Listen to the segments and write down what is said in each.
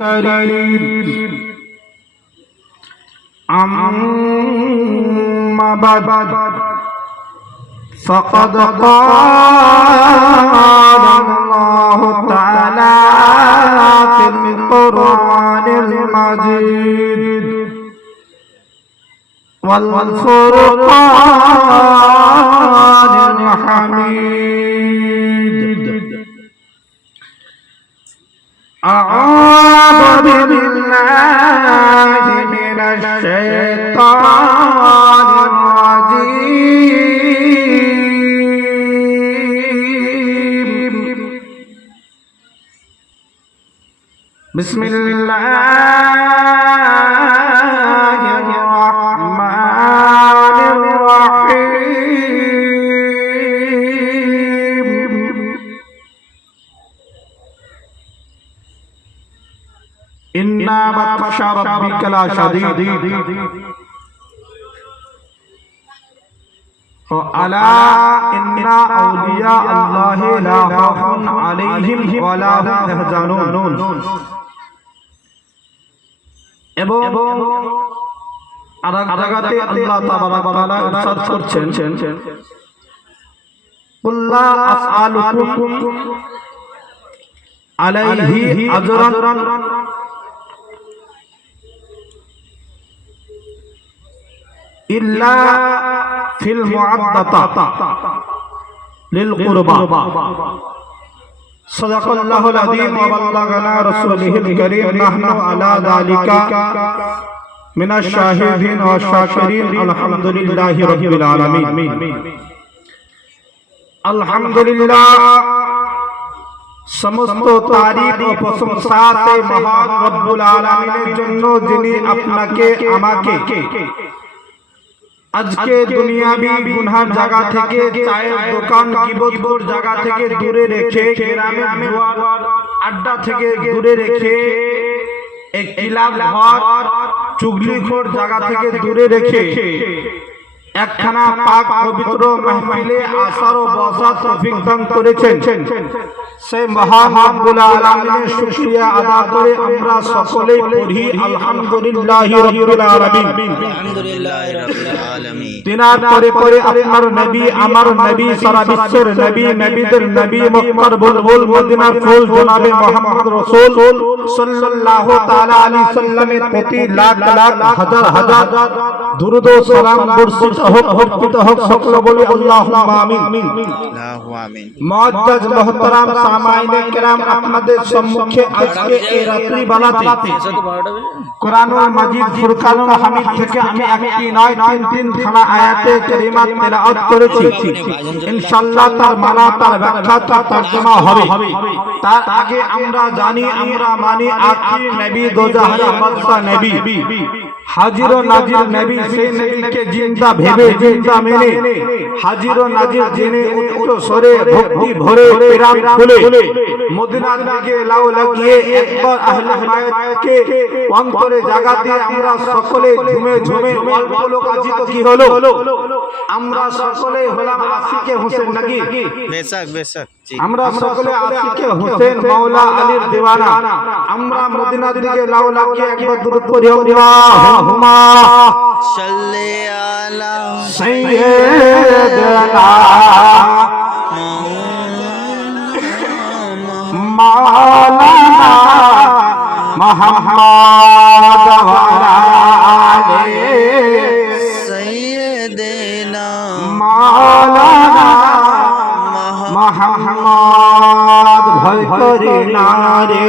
كريم أما بعد فقد قال الله تعالى في القرآن المجيد والفرقان الحميد أعوذ بالله من الشيطان الرجيم بسم الله الرحمن الرحيم إن بطش ربك لشديد ألا إن أولياء الله لا خوف عليهم ولا هم يحزنون এবং আরাগাতে আল্লাহ তাবারাক ওয়া তাআলা ইরশাদ করছেন কুল্লা আসআলুকুম আলাইহি আজরান ইল্লা ফিল মুআদ্দাতা লিল কুরবা সাদাকাল্লাহুল আযীম ওয়া বাল্লাগানা রাসূলুহুল কারীম নাহনু আলা যালিকা মিনাশ শাহিদিন ওয়া শাকিরিন আলহামদুলিল্লাহি রাব্বিল আলামিন আলহামদুলিল্লাহ সমস্ত তারিফ ও প্রশংসা সেই মহান রব্বুল আলামিনের জন্য যিনি আপনাকে আমাকে আজকে দুনিয়াবি গুনার জায়গা থেকে চায়ের দোকান গীবতখোর জায়গা থেকে দূরে রেখে গ্রামের জুয়ার আড্ডা থেকে দূরে রেখে এক ক্লাব ঘর চুগলিখোর জায়গা থেকে দূরে রেখে একখানা পাক পবিত্র মাহফিলে আসার ও বসার তৌফিক দান করেছেন সেই মহান রব্বুল আলামিনের শুকরিয়া আদা করে আমরা সকলেই পড়ি আলহামদুলিল্লাহি রাব্বিল আলামিন আলহামদুলিল্লাহি রাব্বিল আলামিন। তিনার পরে পরে আপনার নবী আমার নবী সারা বিশ্বের নবী নবীদের নবী মক্কার বুলবুল মদিনার ফুল জনাবে মুহাম্মদ রাসূল সাল্লাল্লাহু তাআলা আলাইহি সাল্লামের প্রতি লাখ লাখ হাজার হাজার দুরূদ ও সালাম বর্ষিত হোক অর্পিত হোক সকল বলি আল্লাহুম্মা আমিন। আল্লাহু আমিন। মুআজ্জাজ মুহতারাম সামাঈনে কেরাম আপনাদের সম্মুখে আজকে এই রাত্রি বেলাতে কোরআনুল মাজিদ ফুরকানুল হামিদ থেকে আমি একটি নয় তিন খানা আয়াতে কারিমা তেলাওয়াত করেছি। ইনশাআল্লাহ তার মানা তার ব্যাখ্যা তার তর্জমা হবে। তার আগে আমরা জানি আমরা মানি আখির নবী দোজাহানের বাদশা নবী হাজির ও নাজির নবী সেই নবীকে জিন্দা ভেবে জিন্দা মেনে হাজির ও নাজির জেনে উচ্চ স্বরে ভক্তি ভরে প্রাণ খুলে মদিনার দিকে লাউ লাগিয়ে একবার আহলে বায়াতকে অন্তরে জায়গা দিয়ে আমরা সকলে ঝুমে ঝুমে অল্প লোক আছি তো কি হলো আমরা সকলে হলাম আশিকে হোসেন নাকি বেশক বেশক আমরা সকলে আশিকে হোসেন মাওলা আলীর দিওয়ানা আমরা মদিনার দিকে লাউ লাগিয়ে একবার দুরূদ পড়ি আল্লাহুম্মা সাল্লি আলা সাইয়্যিদিনা মাওলানা মুহাম্মদ ওয়া আলি সাইয়্যিদিনা মাওলানা মুহাম্মদ ভয় করি না রে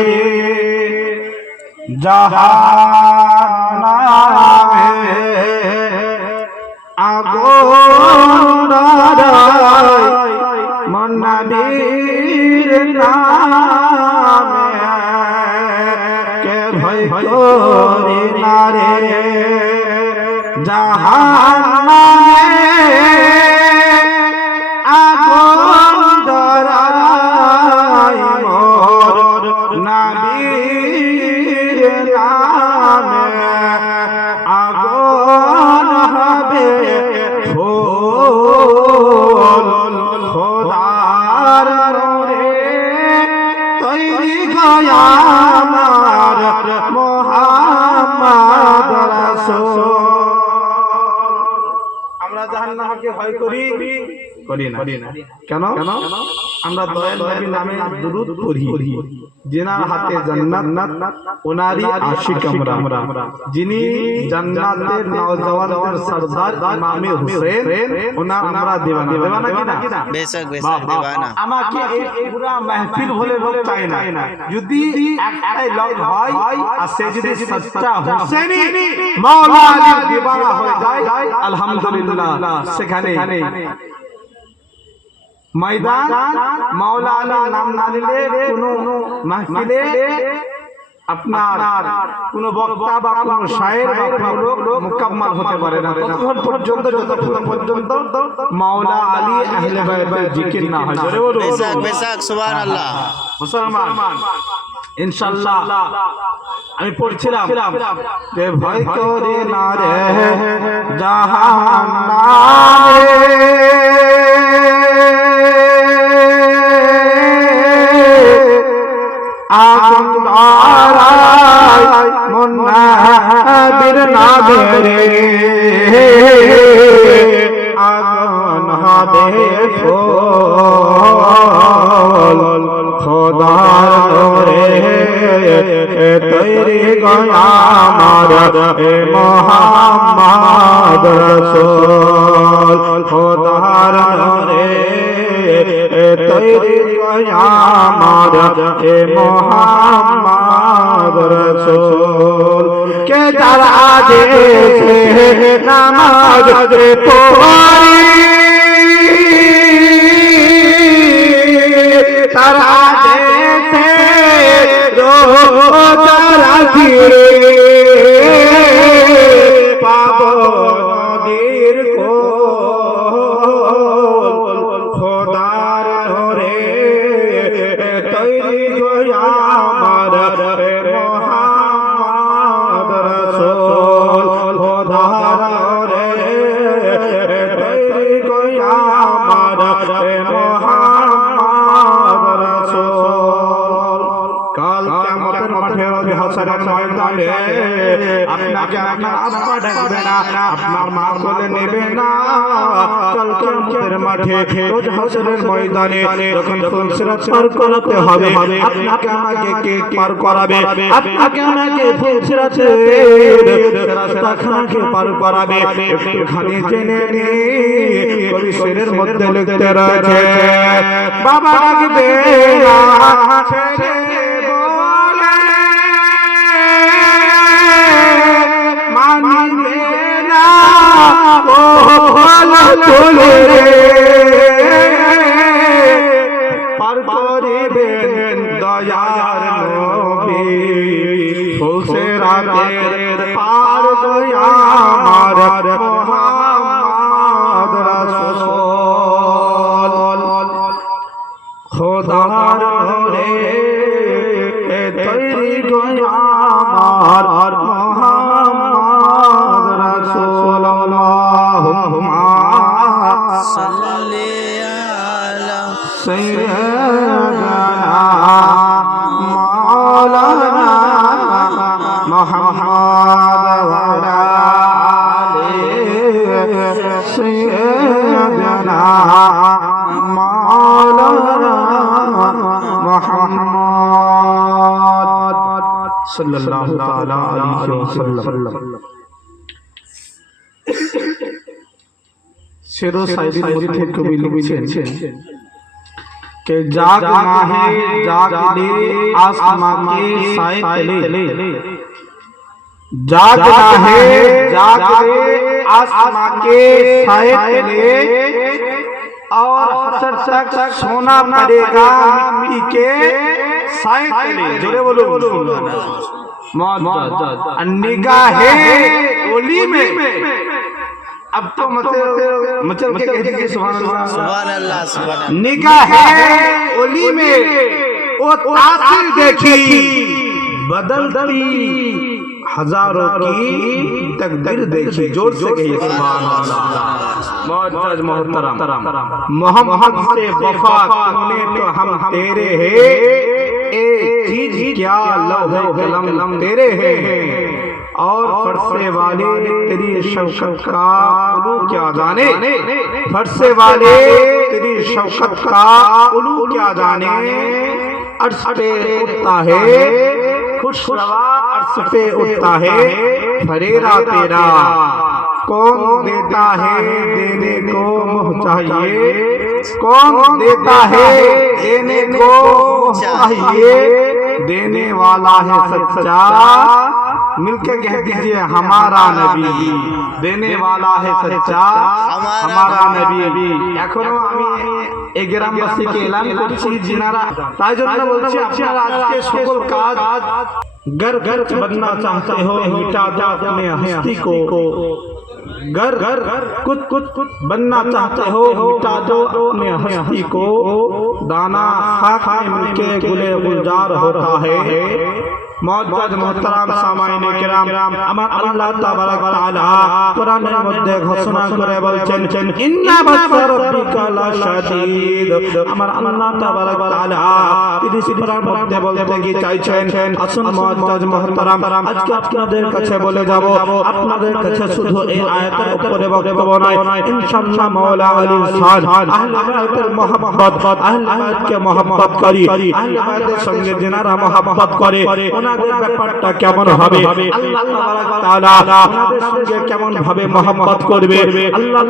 জাহান্নামে আগুন মন নবীর নামে কে ভয় করি না রে জাহান্নামে আগুন ধরাই মোর নবীর নামে আগুন হবে ফুল খোদার রে তৈরি গয়া আমার করি না কেন আমরা দয়াল নবীর নামে দুরূদ পড়ি जिनार हाथे जन्नत उनारी आशिक আমরা যিনি জান্নাতের নওজওয়ানদের সরদার ইমাম হুসেন ওনার আমরা দেওয়ানা কিনা बेशक बेशक दीवाना আমাকে এই পুরা মাহফিল হলে লোক চাই না যদি একটাই লোক হয় আর সে যদি সচ্চা হুসেনি মাওলা আলীর দিওয়ানা হয়ে যায় আলহামদুলিল্লাহ সেখানে मैदान मौला अली नाम ना নিলে কোনো মাহফিলে আপনার কোনো বক্তা বা কোনো শায়ের বা কোনো লোক মুকাম্মাল হতে পারে না ততক্ষণ পর্যন্ত যতক্ষণ পর্যন্ত মাওলা আলী আহলে বাইতের জিকির না হয় জোরে বলুন बेशक बेशक सुभान अल्लाह মুসলমান ইনশাআল্লাহ আমি পড়ছিলাম যে ভয় করে না রে জাহান্নামে আগুন ধরায় মুন্নাবির নামে রে আগুন হবে ফুল খোদার নূরে তৈরি গয়া আমার মোহাম্মদ রাসূল খোদার নূরে তৈরি গয়া আমার মোহাম্মদ রাসূল কে যারা দেশে নামাজ পড়ি তারা দেশে রোজা রাখি পাবো নদীর কোল খোদার নূরে তৈরি গয়া আমার মোহাম্মদ রাসূল খোদার নূরে তৈরি গয়া আমার মোহাম্মদ রাসূল কাল কিয়ামতের মাঠে হাসরের ময়দানে আপনাকে আপনার আব্বা ডাকবে না আপনার মা কোলে নেবে না কাল কিয়ামতের মাঠে রোজ হাসরের ময়দানে যখন ফুলসিরাত পার করাতে হবে আপনাকে আমাকে কে পার করাবে আপনাকে আমাকে ফুলসিরাতের রাস্তাখানাকে পার করাবে একটুখানি জেনে নি কবি শেরের মধ্যে লিখতে রয়েছে বাবা ডাকবে না ছেড়ে বলে মানবে না বল তোলে পার করিবেন দয়ার নবী ফুলসিরাতের পার গয়া আমার মোহাম্মদ রাসূল খোদার নূরে তৈরি গয়া আমার মোহাম্মদ রাসূল আল্লাহুম্মা सल्ली अला سيدنا مولانا محمد وعلى آله سيدنا مولانا محمد صلى الله تعالى عليه وسلم शेरो साइदी मध्य कवि लिखছেন के जाग माहे जाग ले आसमां के साए तले जाग माहे जाग ले आसमां के साए तले और हसर तक सोना पड़ेगा मिट्टी के साए तले जोरे बोलो निगाहे ओली में अब तो मचल के कहते हैं सुभान अल्लाह सुभान अल्लाह सुभान अल्लाह निगाह ओली में वो तासीर देखी बदलती हजारों की तकदीर देखी जोर से कहिए सुभान अल्लाह मुअज्जज मोहतरम मोहम्मद से वफा तूने तो हम तेरे हैं चीज क्या लौह कलम तेरे हैं और फरसे वाले तेरी शौकत का उलू क्या जाने, फरसे वाले तेरी शौकत का उलू क्या जाने। अर्श पे उठता है खुशरवा, अर्श पे उठता है फरेरा तेरा, कौन देता है देने को मोह चाहिए, कौन देता है देने को मोह चाहिए, देने वाला है सच्चा, मिलके कह दीजिए हमारा नबी, देने वाला है सच्चा हमारा नबी। এখনো আমি এই গ্রামবাসীকে এলান করছি जिनारा তাই জন্য বলছি আপনারা আজকে সকল কাজ घर घर बनना चाहते हो, मिटा दो अपने हस्ती को, घर घर कुछ कुछ बनना चाहते हो, मिटा दो अपने हस्ती को, दाना खाक में मिलके गुले गुलजार होता है। মুআজ্জাজ মুহতারাম সামাইনে কিরাম, আমার আল্লাহ তাবারাক ওয়া তাআলা কোরআনের মধ্যে ঘোষণা করে বলছেন ইন্না বাসা রাব্বিকা লাশাদীদ। আমার আল্লাহ তাবারাক ওয়া তাআলা তিনি সূরার মধ্যে বলতে কি চাইছেন, আসুন মুআজ্জাজ মুহতারাম আজকে আপনাদের কাছে বলে যাব, আপনাদের কাছে শুধু এই আয়াতের উপরে বক্তব্য নয়, ইনশাআল্লাহ মাওলা আলী শান আহলে বাইতের মুহাব্বত, আহলে বাইতকে মুহাব্বত করি, আহলে বাইতের সঙ্গে যারা মুহাব্বত করে ওনাদের ব্যাপারটা কেমন হবে, আল্লাহ তাআলা ওনাদের সঙ্গে কেমন ভাবে মুহাব্বত করবে, আল্লাহ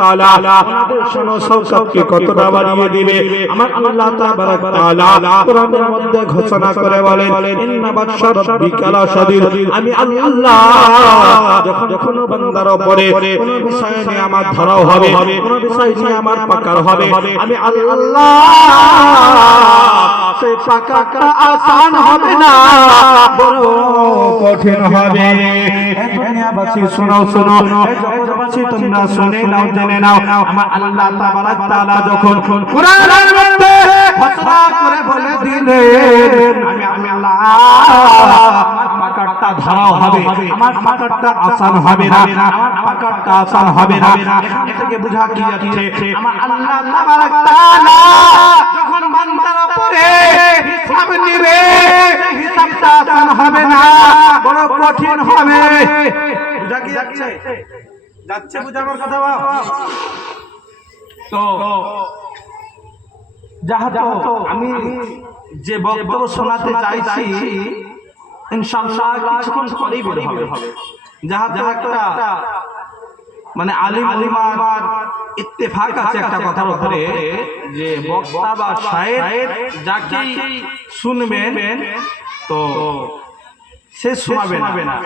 তাআলা ওনাদের শান ও শওকতকে কতটা বাড়িয়ে দিবে। আমার আল্লাহ তাআলা কোরআনের মধ্যে ঘোষণা করে বলেন ইন্না বাতশা রাব্বিকা লাশাদীদ। আমি আল্লাহ যখন কোনো বান্দার উপরে কোনো বিষয় নিয়ে আমার ধরাও হবে, কোনো বিষয় নিয়ে আমার পাকার হবে, আমি আল্লাহ সেই পাকাটা আসান হবে না, বড় কঠিন হবে। দুনিয়াবাসী শোনো শোনো, জগৎবাসী তোমরা শুনে নাও, জেনে নাও, আমার আল্লাহ তাবারাক তাআলা যখন কুরআনের মধ্যে ঘোষণা করে বলে দিলেন আমি আল্লাহ আমার পাকাটা ধরাও হবে, আমার পাকাটা আসান হবে না, আমার পাকাটা আসান হবে না। এখান থেকে বোঝা কি যাচ্ছে আমার আল্লাহ তাবারাক তাআলা যখন বান্দার উপরে হিসাব নিবে, হিসাবটা আসান হবে না, বড় কঠিন হবে। বুঝা কি যাচ্ছে? যাচ্ছে বুঝাবার কথা বাপ? তো যাহতো আমি যে বক্তব্য শোনাতে চাইছি ইনশাআল্লাহ কিছুক্ষণ পরেই বের হবে। যাহতো একটা মানে আলিম উলামার ইত্তেফাক আছে একটা কথার উপরে যে বক্তা বা শায়ের যাকে শুনবেন তো সে শোনাবে না।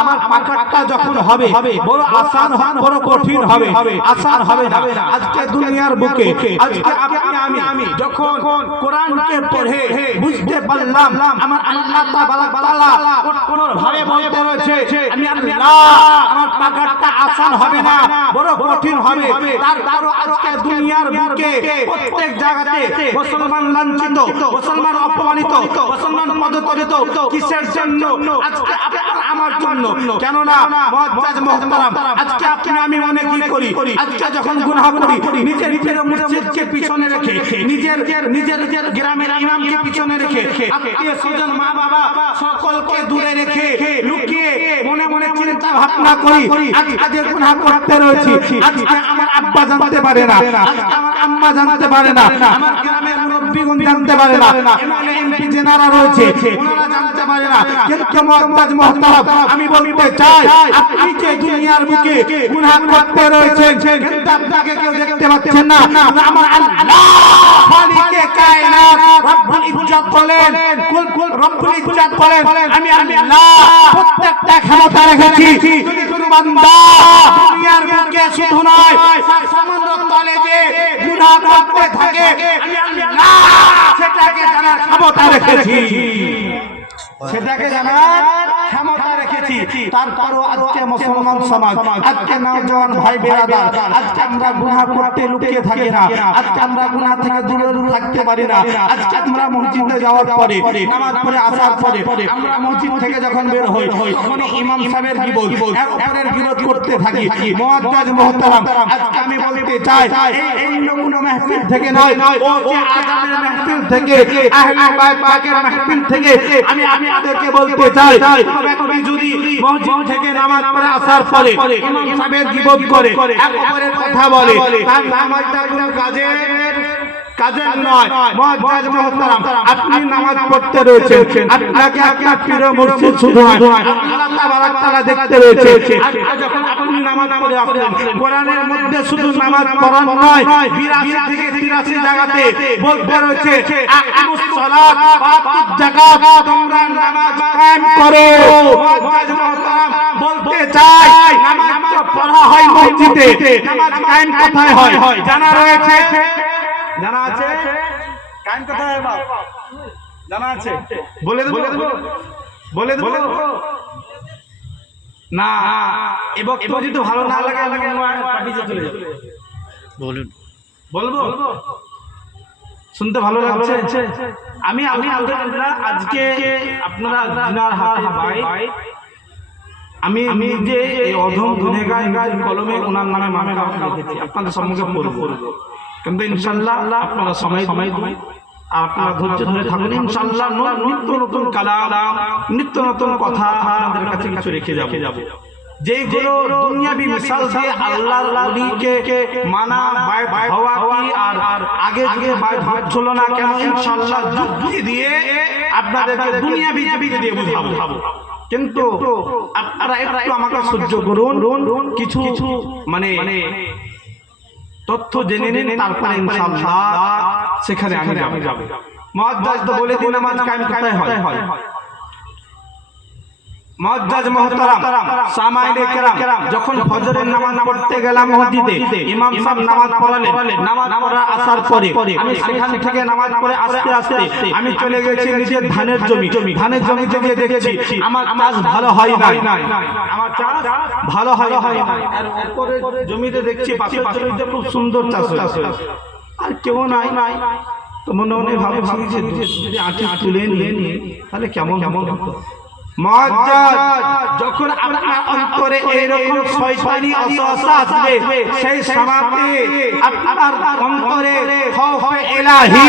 আমার পাকাটা যখন হবে বড় আসান হবে, বড় কঠিন হবে, আসান হবে না। আজকে দুনিয়ার বুকে আজকে আপনি আমি যখন কোরআনকে পড়ে বুঝতে পারলাম আমার আল্লাহ তাবারাক তাআলা কোন ভাবে বলতে রয়েছে আমি আল্লাহ আমার পাকাটা আসান হবে না, বড় কঠিন হবে। তারপরও আজকে দুনিয়ার বুকে প্রত্যেক জায়গাতে মুসলমান লাঞ্ছিত, মুসলমান অপমানিত, মুসলমান পদতলিত, কিসের জন্য? আজকে আমার জন্য। কেননা মুআজ্জাজ মুহতারাম আজকে আপনি আমি মনে কি করি, আজকে যখন গুনাহ করি নিজের মসজিদকে পিছনে রেখে, নিজের গ্রামের ইমামকে পিছনে রেখে, আত্মীয় স্বজন মা বাবা সকলকে দূরে রেখে লুকিয়ে মনে মনে চিন্তা ভাবনা করি আজকে যে গুনাহ করতে রয়েছি, আজকে আমার আব্বা জানতে পারে না, আজকে আমার আম্মা জানতে পারে না, আমার গ্রামের মুরব্বিগণ জানতে পারে না, এমএলএ এমপি যারা রয়েছে ওনারা জানতে পারে না। কিন্তু মুআজ্জাজ মুহতারাম আমি বলতে চাই আপনি যে দুনিয়ার বুকে গুনাহ করতে রয়েছেন কিন্তু আপনাকে কেউ দেখতে পাচ্ছেন না। আমার আল্লাহ খালিকে কায়নাত রব্বুল ইজ্জত বলেন, কুল রব্বুল ইজ্জত বলেন আমি আল্লাহ প্রত্যেকটা ক্ষমতা রেখেছি। যদি কোনো বান্দা দুনিয়ার বুকে শুধু নয় সমুদ্র তলে যে গুনাহ করতে থাকে আমি আল্লাহ সেটাকে জানার ক্ষমতা রেখেছি, সেটাকে জানার ক্ষমতা রেখেছি, তারপরও আজকে মুসলমান সমাজ, আজকে নওজওয়ান ভাই বেরাদার, আজকে আমরা গুনাহ করতে লুকিয়ে থাকি না, আজকে আমরা গুনাহ থেকে দূরে দূরে থাকতে পারি না। আজকে আমরা মসজিদে যাওয়ার পরে, নামাজ পড়ে আসার পরে আমরা মসজিদ থেকে যখন বের হই তখন ইমাম সাহেবের গীবত, এর উপরের গীবত করতে থাকি। মুআজ্জাজ মুহতারাম, আজকে আমি বলতে চাই এই কোন মাহফিল থেকে নয়, ও যে আজানের মাহফিল থেকে, আহলে বাইত পাকের মাহফিল থেকে আমি আপনাদেরকে বলতে চাই, কোন ব্যক্তি যদি মসজিদ থেকে নামাজ পড়ে আসার পরে ইমাম সাহেবের গীবত করে, এক অপরের কথা বলে, তার নামাজটা কোনো কাজের নয়। মুআজ্জাজ মুহতারাম, আপনি নামাজ পড়তে রয়েছেন, আপনাকে একটা পীর মুর্শিদ শুধু নয়, আল্লাহ তাবারক তাআলা দেখতে রয়েছে। আজকে যখন আপনি নামাজ পড়ে আসলেন, কোরআনের মধ্যে শুধু নামাজ পড়া নয়, 82 থেকে 83 জায়গাতে বলতে রয়েছে আকিমুস সালাত ওয়া আতুজ যাকাত, তোমরা নামাজ কায়েম করো। মুআজ্জাজ মুহতারাম, বলতে চাই নামাজ তো পড়া হয় মসজিদে, নামাজ কায়েম কোথায় হয় জানা রয়েছে? জানা আছে? কায়েম কোথায় হয় বাপ? জানা আছে? বলে দেব? বলে দেব না? এবং যদি ভালো না লাগে আমি পাঠিয়ে চলে যাব। বলুন। বলবো? শুনতে ভালো লাগছে? আমি আলহামদুলিল্লাহ আজকে আপনারা জিনার হাতে ভাই, আমি যে এই অধম গুনাহগার কলমে ওনার নামে মামলা লিখেছি, আপনাদের সম্মুখে পড়ব, কিন্তু ইনশাআল্লাহ আপনারা সময় দিন আর আপনারা ধৈর্য ধরে থাকুন। ইনশাআল্লাহ নিত্য নতুন কালাম, নিত্য নতুন কথা আপনাদের কাছে কিছু রেখে যাব, যেগুলো দুনিয়াবি মিসাল দিয়ে আল্লাহর ওলিকে মানা বাইত হওয়া কি আর আগে যুগে বাইত হচ্ছিল না কেন, ইনশাআল্লাহ যুক্তি দিয়ে আপনাদেরকে দুনিয়াবি দিয়ে বুঝাবো। কিন্তু আপনারা একটু আমাকে সহ্য করুন, কিছু মানে তথ্য জেনে নিন, তারপরে ইনশাআল্লাহ সেখানে আমি যাব। মুআজ্জাজ তো বলে দিন নামাজ কায়েম কোথায় হয়। মুআজ্জাজ মুহতারাম, সামাইনে কেরাম, যখন ফজরের নামাজ পড়তে গেলাম মসজিদে, ইমাম সাহেব নামাজ পড়ালেন, নামাজ পড়া আসার পরে আমি সেখান থেকে নামাজ পড়ে আস্তে আস্তে আমি চলে গেছি নিজের ধানের জমিতে গিয়ে দেখেছি আমার চাষ ভালো হয় নাই, আমার চাষ ভালো হয় নাই। আর উপরে জমিতে দেখছি পাশের জমিতে খুব সুন্দর চাষ হয়েছে, আর কেউ নাই। তো মনে ভাবছি যে যদি আঁটি তুলে নিয়ে তাহলে কেমন হতো। মুআজ্জাজ, যখন আপনার অন্তরে এইরকম শয়তানি ওয়াসওয়াসা আসবে, সেই সময়তে আপনার অন্তরে খৌফ ইলাহি,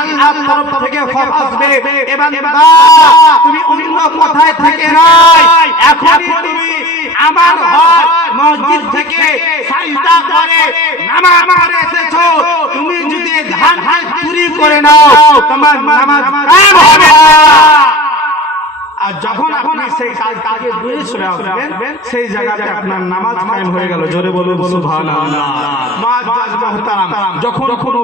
আল্লাহর তরফ থেকে খৌফ আসবে, এবং তুমি অন্য কথায় থেকে নয়, এখনই তুমি আমার হক মসজিদ থেকে সাজদা করে নামাজ পড়ে এসেছো, তুমি যদি ধান চুরি করে নাও তোমার নামাজ কায়েম হবে না। আর যখন আপনি সেই কাজে দূরে সরে আসবেন, সেই জায়গাতে আপনার নামাজ কায়েম হয়ে গেল। জোরে বলুন সুবহানাল্লাহ। মুআজ্জাজ মুহতারাম, যখন কোনো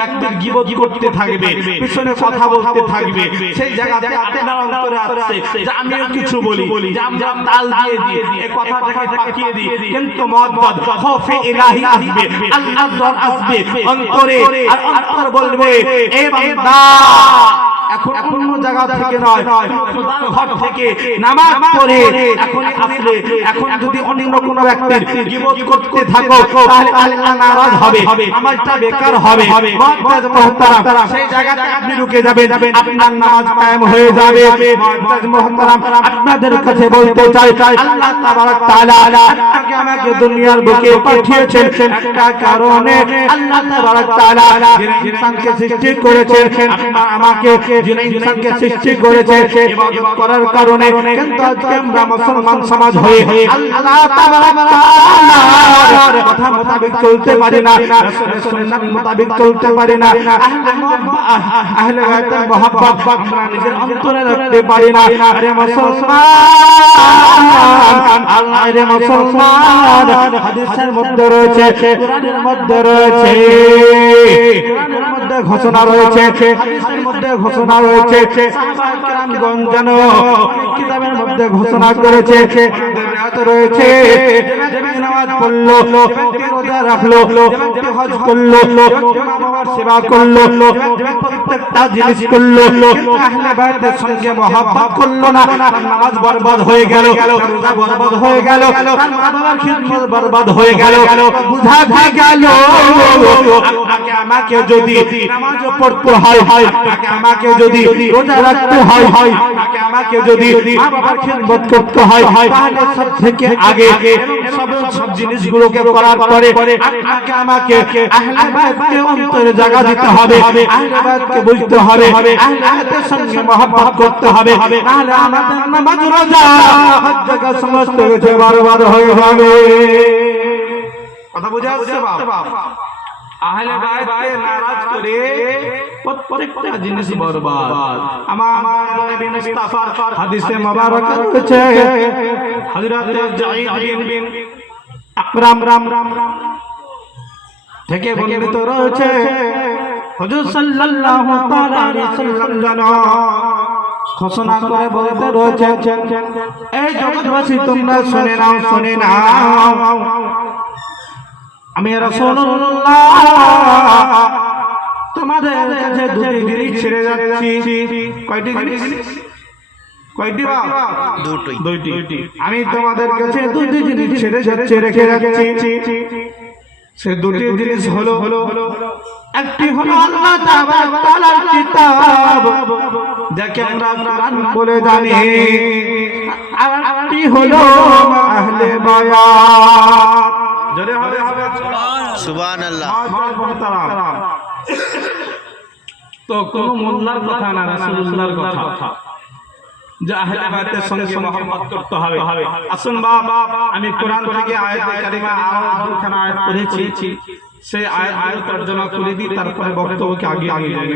ব্যক্তির গীবত করতে থাকবে, পিছনে কথা বলতে থাকবে, সেই জায়গাতে আপনার অন্তরে আসছে যে আমিও কিছু বলি, যে আমরা তাল দিয়ে দিই, এই কথাটাকে পাকিয়ে দিই, কিন্তু মুআজ্জাজ খৌফে ইলাহি আসবে, আল্লাহর ডর আসবে অন্তরে, আর অন্তর বলবে এ বান্দা এখন অন্য জায়গা থেকে নয়, খোদার ঘর থেকে নামাজ পড়ে এখন আসলে, এখন যদি অন্য কোনো ব্যক্তির গীবত করতে থাকো তাহলে আল্লাহ নারাজ হবে, নামাজটা বেকার হবে। মুআজ্জাজ মুহতারাম, সেই জায়গাতে আপনি রুকে যাবেন, আপনার নামাজ কায়েম হয়ে যাবে। মুআজ্জাজ মুহতারাম, আপনাদের কাছে বলতে চাই আল্লাহ তাবারক তাআলা আপনাকে আমাকে দুনিয়ার বুকে পাঠিয়েছেন একটা কারণে। আল্লাহ তাবারক তাআলা যিনি ইনসানকে সৃষ্টি করেছেন, আপনার আমাকে যিনি ইনসানকে সৃষ্টি করেছে ইবাদত করার কারণে, কিন্তু আজকে আমরা মুসলমান সমাজ হয়ে আল্লাহ তাবারক তাআলার কথা মোতাবেক চলতে পারি না, রাসূলের সুন্নাত মোতাবেক চলতে পারি না, আহলে বাইতের মহব্বত আমরা নিজের অন্তরে রাখতে পারি না। আরে মুসলমান, আল্লাহ রে মুসলমান, হাদিসের মধ্যে রয়েছে, কোরআনের মধ্যে রয়েছে, কোরআনের মধ্যে ঘোষণা রয়েছে, হাদিসের মধ্যে ঘোষণা ঘোষণা রয়েছে সাহাবায়ে কেরামগণ যেন অনেক কিতাবের মধ্যে ঘোষণা করেছে রিওয়ায়াত রয়েছে যে ব্যক্তি নামাজ পড়লো যে ব্যক্তি রোজা রাখলো যে ব্যক্তি হজ করলো যে ব্যক্তি মা বাবার সেবা করলো যে ব্যক্তি প্রত্যেকটা জিনিস করলো কিন্তু আহলে বাইতের সঙ্গে মহব্বত করলো না তার নামাজ বরবাদ হয়ে গেল রোজা বরবাদ হয়ে গেল তার মা বাবার খিদমত বরবাদ হয়ে গেল বুঝা গেল আপনাকে আমাকে যদি নামাজ পড়তে হয় আপনাকে আমাকে যদি রোজা রাখতে হয় আপনাকে আমাকে যদি মা বাবার খিদমত করতে হয় তাহলে সব থেকে আগে সব জিনিসগুলোকে করার পরে আপনাকে আমাকে আহলে বাইতকে অন্তরে জায়গা দিতে হবে আহলে বাইতকে বুঝতে হবে আহলে বাইতের সঙ্গে মহব্বত করতে হবে তাহলে আমাদের নামাজ রোজা হজ জাকাত সমস্ত কিছু বরবাদ হয়ে যাবে কথা বুঝা যাচ্ছে বাপ আহলে বাইতকে নারাজ করে প্রত্যেকটা জিনিস বরবাদ আমার নবী মুস্তাফার হাদিসে মুবারক রয়েছে হযরত যায়েদ বিন আকরাম থেকে বর্ণিত রয়েছে হুজুর সাল্লাল্লাহু তাআলা আলাইহি ওয়াসাল্লাম ঘোষণা করে বলতে রয়েছে এই জগৎবাসী তোমরা শুনে নাও আমি রাসূলুল্লাহ তোমাদের কাছে দুটি জিনিস ছেড়ে যাচ্ছি কয়টি জিনিস কয়টি বাবা দুইটি আমি তোমাদের কাছে দুটি জিনিস ছেড়ে রেখে যাচ্ছি সে দুটি জিনিস হলো একটি হলো আল্লাহ তাআলার কিতাব যাকে আমরা কোরআন বলে জানি আর একটি হলো আহলে বায়াত জোরে হবে সুবহানাল্লাহ তো কোন মোল্লার কথা না রাসূলুল্লাহর কথা যে আহলে বাইতের সঙ্গে মহব্বত করতে হবে আসুন বাবা আমি কোরআন থেকে আয়াতে কারিমা আরো দুখানা আয়াত পড়েছি সেই আয়াত তরজমা করে দিই তারপরে বক্তব্যকে আগে যাই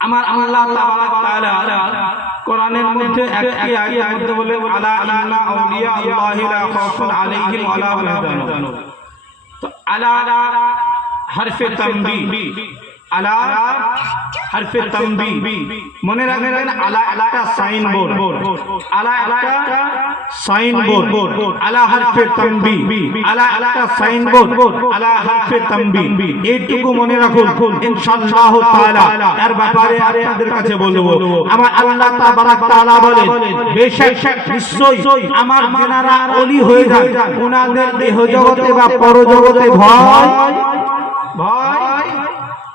আমার আল্লাহ তাআলা কোরআনের মধ্যে একটি আয়াতের মধ্যে বলে আলা ইন্না আউলিয়া আল্লাহি লা খাউফুন আলাইহিম ওয়া লা হুম ইয়াহজানুন তো আলা হরফে তানবীহ আলা হরফে তানবীহ মনে রাখবেন আলা একটা সাইন বোর্ড আলা একটা সাইন বোর্ড আলা হরফে তানবীহ আলা একটা সাইন বোর্ড আলা হরফে তানবীহ এইটুকু মনে রাখুন ইনশাআল্লাহ তাআলা এর ব্যাপারে আপনাদের কাছে বলবো আমার আল্লাহ তাবারাক তাআলা বলেন বেশক নিশ্চয়ই আমার যারা ওলি হয়ে যায় ওনাদের দেহ জগতে বা পরজগতে ভয়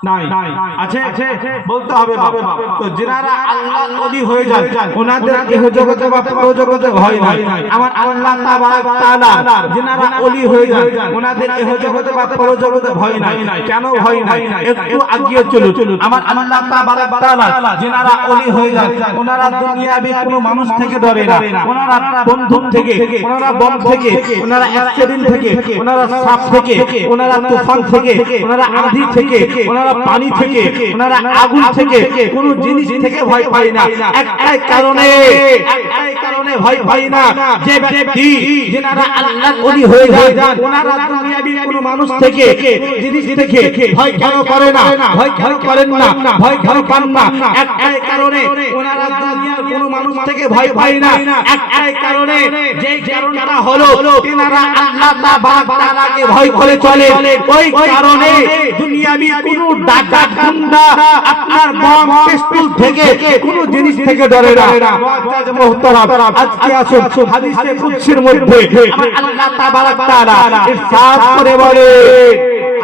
নাই আছে বলতে হবে বাবা তো যারা আল্লাহর ওলি হয়ে যায় ওনাদের দেহ জগতে বা পরজগতে ভয় নাই আমার আল্লাহ তাবারাক তাআলা যারা ওলি হয়ে যায় ওনাদের দেহ জগতে বা পরজগতে ভয় নাই কেন ভয় নাই একটু আগিয়ে চলুন আমার আল্লাহ তাবারাক তাআলা যারা ওলি হয়ে যায় ওনারা দুনিয়াবি কোনো মানুষ থেকে ডরে না ওনারা বন্দুক থেকে ওনারা বম থেকে ওনারা অ্যাক্সিডেন্ট থেকে ওনারা সাপ থেকে ওনারা তুফান থেকে ওনারা আঁধি থেকে ওনারা পানি থেকে ওনারা আগুন থেকে কোন জিনিস থেকে ভয় পায় না একটাই কারণে ভয় পায় না যে ব্যক্তি যারা আল্লাহর ওলি হয়ে যায় ওনারা দুনিয়াবি কোন মানুষ থেকে জিনিস থেকে ভয় কেন করে না ভয় কেন করেন না ভয় কেন পান না একটাই কারণে ওনারা দুনিয়ার কোন মানুষ থেকে ভয় পায় না একটাই কারণে যে কারণটা হলো ওনারা আল্লাহ তাআলাকে ভয় করে চলে ওই কারণে দুনিয়াবি কোন ডাকাত গুন্ডা আপনার বম পিস্তল থেকে কোন জিনিস থেকে ডরে না মুআজ্জাজ মুহতারাম আজকে আসুন হাদিসে কুদসির মধ্যে আমার আল্লাহ তাবারাক তাআলা ইরশাদ করে বলে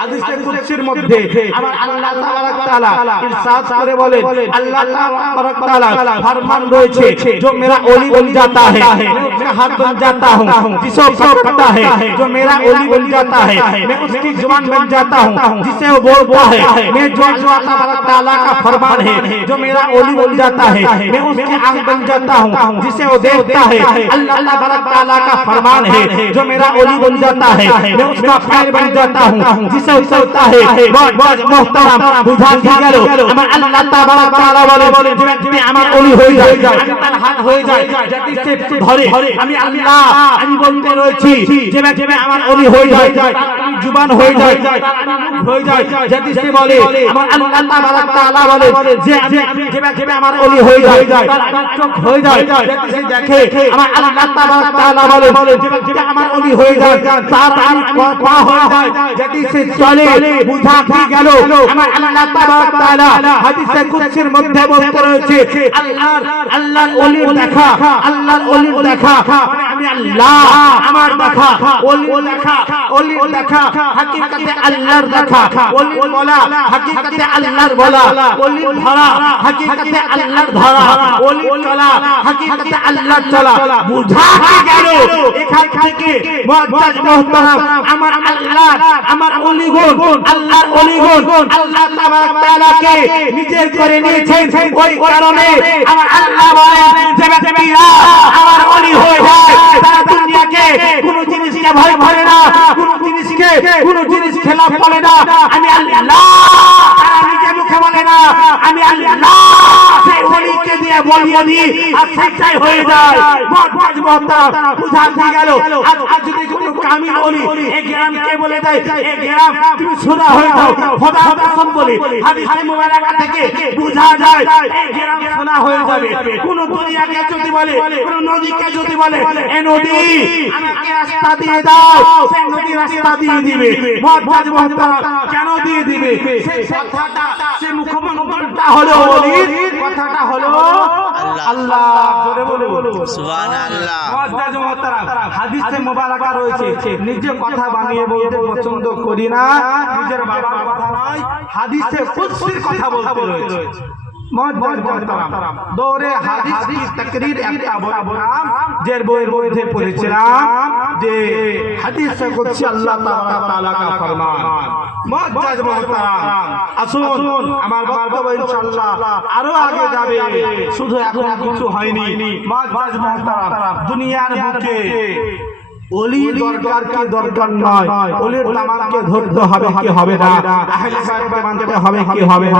হাদিসে কুদসির মধ্যে আমার আল্লাহ তাবারাক তাআলা ইরশাদ করে বলে আল্লাহ তাবারাক তাআলা ফরমান রয়েছে जो मेरा ओली बन जाता है मैं उसका हाथ बन जाता हूं जिसे वो पकड़ता है जो मेरा ओली बन जाता है मैं उसकी जुबान बन जाता हूं जिसे वो बोलता है मैं जो अल्लाह तबारक तआला का फरमान है जो मेरा ओली बन जाता है मैं उसकी आंख बन जाता हूं जिसे वो देखता है अल्लाह तबारक तआला का फरमान है जो मेरा ओली बन जाता है मैं उसका पैर बन जाता हूं जिसे उतरता है मोहतरम बुझा दिया গেল আমার আল্লাহ তাবারক তাআলা বলে যে আমার ওলি হয়ে যায় আমি তার হাত হয়ে যায় যদি সে ধরে আমি আল্লাহ আমি বলতে রয়েছি যে আমার ওলি হয়ে যায় জুবান হয়ে যায় হয়ে যায় যদি সে বলে আমার আল্লাহ তাবারক তাআলা বলে যে আমি যে আমার ওলি হয়ে যায় তার চোখ হয়ে যায় যদি সে দেখে আমার আল্লাহ তাবারক তাআলা বলে যে আমার ওলি হয়ে যায় তার পা হয়ে যায় যদি সে চলে বুঝা কি গেল আমার আল্লাহ তাবারক তাআলা হাদিসে কুদসির মধ্যে বলতে রয়েছে আল্লাহর ওলির দেখা আল্লাহর ওলির দেখা মানে আমি আল্লাহ আমার দেখা ওলির দেখা হাকিকতে আল্লাহর দেখা ওলির বলা হাকিকতে আল্লাহর বলা ওলির ধরা হাকিকতে আল্লাহর ধরা ওলির চলা হাকিকতে আল্লাহর চলা বুঝা কি গেল এখান থেকে মুআজ্জাজ মুহতারাম আমার আল্লাহ আমার ওলিগণ আল্লাহর ওলিগণ আল্লাহ তাবারক তাআলাকে নিজের করে নিয়েছেন ওই কারণে আমার আল্লাহ বলেন যে ব্যক্তিরা আমার ওলি হয়ে যায় তারা দুনিয়াকে কোনো জিনিসকে ভয় করে না কোনো জিনিস খেলাফ করে না আমি আল্লাহ তারা নিজে মুখে বলে না আমি আল্লাহ সেই ওলিকে দিয়ে বলিয়ে দিই আর সেটাই হয়ে যায় মুআজ্জাজ মুহতারাম বুঝা দিয়ে গেল আজ যদি কোনো কামিল ওলি এই গ্রামকে বলে দেয় এই গ্রাম তুমি সোজা হয়ে যাও খোদা কসম বলে হাদিসে মুবারাকা থেকে বুঝা যায় এই গ্রাম সোজা হয়ে যাবে কোন দুনিয়াকে যদি বলে কোন নদীকে যদি বলে এই নদী আমাকে রাস্তা দিয়ে দাও সেই নদী রাস্তা দিয়ে দিবে মুআজ্জাজ মুহতারাম কেন দিয়ে দিবে সেই কথাটা সেই মুখমন্ত্রটা হলো ওলির কথাটা হলো আল্লাহ জোরে বলো সুবহানাল্লাহ। মুআজ্জাজ মুহতারাম হাদিসে মুবারাকা রয়েছে নিজে কথা বানিয়ে বলতে পছন্দ করি না নিজের বাবার কথা নয় হাদিসে কুদসির কথা বলতে রয়েছে মুআজ্জাজ মুহতারাম দৌরে হাদিস কি তাকরীর একটা বড় নাম যে বইয়ের মধ্যে পড়েছিলাম যে হাদিসে কুদসি আল্লাহ তাআলা का फरमान মুআজ্জাজ মুহতারাম আসুন আমার বক্তব্য ইনশাআল্লাহ আরো আগে যাবে শুধু এখন কিছু হয়নি মুআজ্জাজ মুহতারাম দুনিয়ার বুকে ওলি দরকার নয় ওলির দামানকে ধরতে হবে কি হবে না আহলে বাইতকে মানতে হবে কি হবে না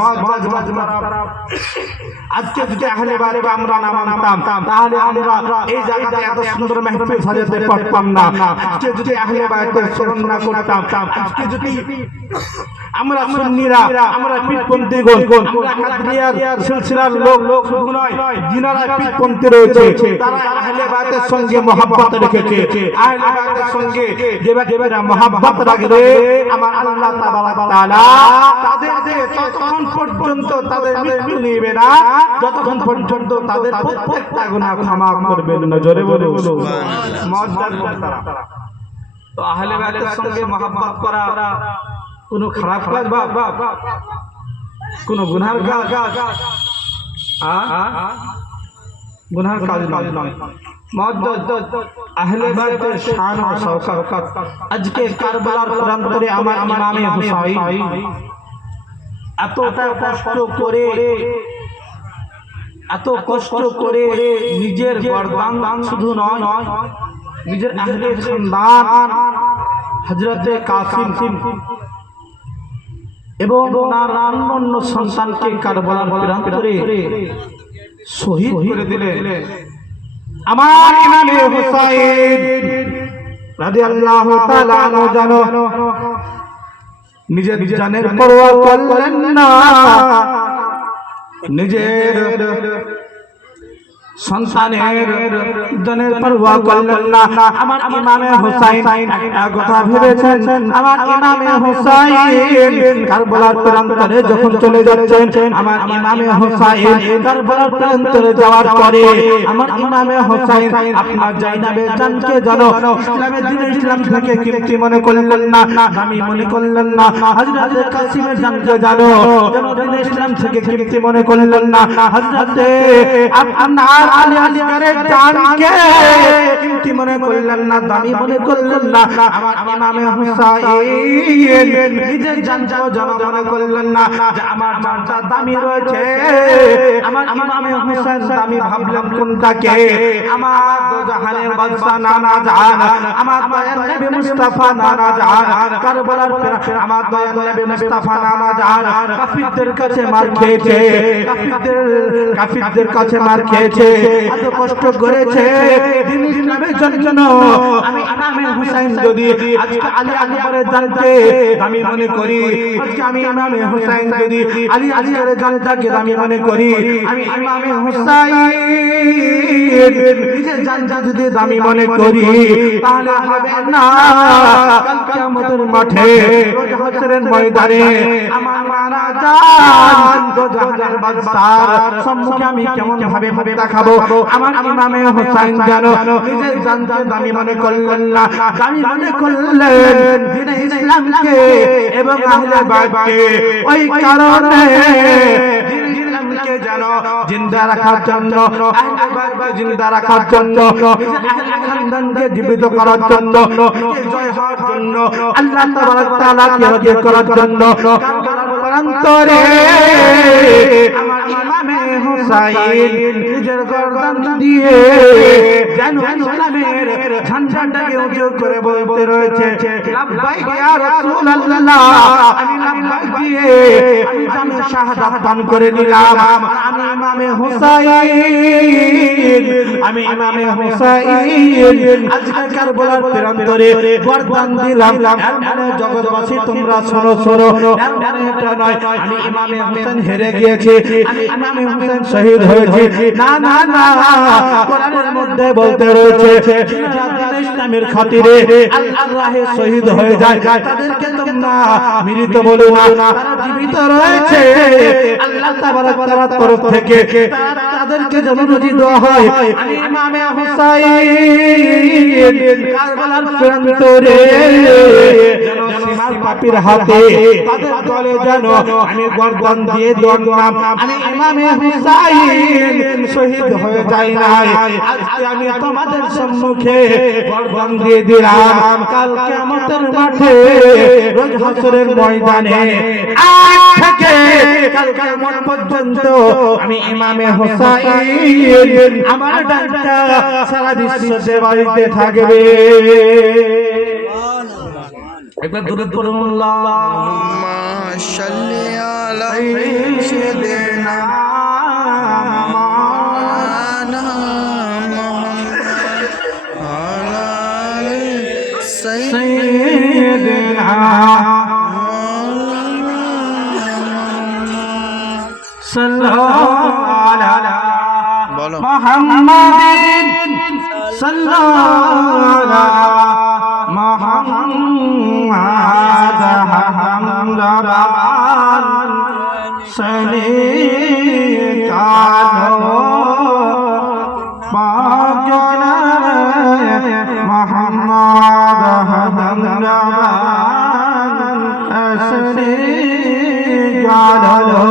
মুআজ্জাজ মুহতারাম আজকে যদি আহলে বাইত আমরা না মানতাম তাহলে আমরা এই জায়গাতে এত সুন্দর মাহফিল সাজাতে পারতাম না আজকে যদি আহলে বাইতের স্মরণ না করতাম আজকে যদি আমরা সুন্নিরা আমরা পীরপন্থীগণ আমরা কাদরিয়ার সিলসিলার লোক শুধু নয় যিনারা পীরপন্থী রয়েছে তারা আহলে বাইতের সঙ্গে মহব্বত রেখেছে আহলে বাইতের সঙ্গে যে ব্যক্তিরা মহব্বত রাখবে আমার আল্লাহ তাবারক তাআলা তাদেরকে ততক্ষণ পর্যন্ত তাদের মৃত্যু নেবে না যতক্ষণ পর্যন্ত তাদের প্রত্যেকটা গুনাহ ক্ষমা করবেন না জোরে বলে সুবহানাল্লাহ। মুআজ্জাজ মুহতারাম তো আহলে বাইতের সঙ্গে মহব্বত করা কোনো খারাপ কাজ বা কোনো গুনার কাজ গুনার কাজ নয় মুআজ্জাজ আহলে বাইতের শান ও শওকত আজকে কারবালার প্রান্তরে আমার ইমামে হুসাইন এতটা কষ্ট করে নিজের গর্দান শুধু নয় নিজের আহলে খানদান হযরতে কাসিম এবং তার অন্যান্য সন্তানকে কারবালার প্রান্তরে শহীদ করে দিলেন আমার ইমামে হুসাইন রাদিয়াল্লাহু তাআলা আনহু জানো নিজের জানের পরোয়া করলেন না নিজের সন্তানের জানের পরোয়া করলেন না আমার ইমামে হুসাইন একটা কথা ভেবেছেন আমার ইমামে হুসাইন কারবালার প্রান্তরে যখন চলে যাচ্ছেন আমার ইমামে হুসাইন কারবালার প্রান্তরে যাওয়ার পরে আমার ইমামে হুসাইন আপনার জাইনাবের জানকে জানো ইসলামের দিন ইসলাম থেকে কিমতি মনে করলেন না দামি মনে করলেন না হযরতে কাসিমের জানকে জানো দিন ইসলাম থেকে কিমতি মনে করলেন না হযরতে আপনার আলী আসগরের জানকে কিমতি মনে করলেন না, দামি মনে করলেন না। আমার ইমামে হুসাইন নিজের জানটাও জানা মনে করলেন না যে আমার জানটা দামি রয়েছে। আমার ইমামে হুসাইন দামি ভাবলেন কোনটাকে? আমার দো জাহানের বাদশা নানা জান, আমার দয়াল নবী মুস্তাফা নানা জান, কারবালার আমার দয়াল নবী মুস্তাফা নানা জান কাফিরদের কাছে মার খেয়েছে, কাফিরদের কাছে মার খেয়েছে, এত কষ্ট করেছে দিন ইসলামের জন্য। আমি ইমামে হুসাইন যদি আজকে আলী আকবরের জানকে দামি মনে করি, আজকে আমি ইমামে হুসাইন যদি আলী আসগরের জানটাকে দামি মনে করি, আমি ইমামে হুসাইন নিজের জানটা যদি দামি মনে করি, তাহলে হবে না কাল কিয়ামতের মাঠে রোজ হাশরের ময়দানে আমার মারা জান দো জাহানের বাদশার সম্মুখে আমি কেমন ভাবে দেখাবো। আমার ইমামে হুসাইন জানো নিজের জানটা দামি মনে করলেন না, দামি মনে করলেন দ্বীন ইসলামকে এবং আহলে বাইতকে। ওই কারণে দ্বীন ইসলামকে জানো জিন্দা রাখার জন্য, আহলে বাইতকে জিন্দা রাখার জন্য, আহলে খানদানকে জীবিত করার জন্য, জয় হওয়ার জন্য, আল্লাহ তাবারক তাআলাকে রাজি করার জন্য অন্তরে আমার ইমামে হুসাইন নিজের গর্দান দিয়ে যেন ইসলামের ঝান্ডাটাকে উঁচু করে বলতে রয়েছে লাব্বাইক ইয়া রাসূলুল্লাহ। আমি লাব্বাইক দিয়ে আমি জামে শাহাদাত দান করে নিলাম। আমি ইমামে হুসাইন, আমি ইমামে হুসাইন আজকে কারবালার প্রান্তরে গর্দান দিলাম। মানে জগৎবাসী তোমরা শোনো শোনো, এটা নয় আমি ইমামে হুসাইন হেরে গিয়েছি, আমি ইমামে হুসাইন শহীদ হয়েছি। না না না, কোরআনের মধ্যে বলতে রয়েছে যারা দ্বীন ইসলামের খাতিরে আল্লাহর রাহে শহীদ হয়ে যায় তাদেরকে তোমরা মৃত বলো না, তারা জীবিত রয়েছে আল্লাহ তাবারক তাআলার তরফ থেকে, তাদেরকে যেন রুজি দেওয়া হয়। আমি ইমামে হুসাইন কারবালার প্রান্তরে যেন সীমার পাপীর হাতে তাদের গলে যেন আমি গর্দান দিয়ে দিলাম। আমি ইমামে হুসাইন শহীদ হয়ে যাই নাই, আজকে আমি তোমাদের সম্মুখে গর্দান দিয়ে দিলাম। কাল কিয়ামতের মাঠে রোজ হাশরের ময়দানে আজ থেকে কাল কিয়ামত পর্যন্ত আমি ইমামে হুসাইন আমার ডাকটা সারা বিশ্ব সেবাইতে থাকবে। একবার দূরে পড়ুন আল্লাহুম্মা সাল্লি আলা সাইয়্যিদিনা মাওলানা মুহাম্মদ আলা আলি সাইয়্যিদিনা সাল্লাল্লাহু আলা মুহাম্মাদিন সাল্লাল্লাহু আলা মুহাম্মাদ হামদান সনে কালো পাগলা মুহাম্মাদ হামদান সনে কালো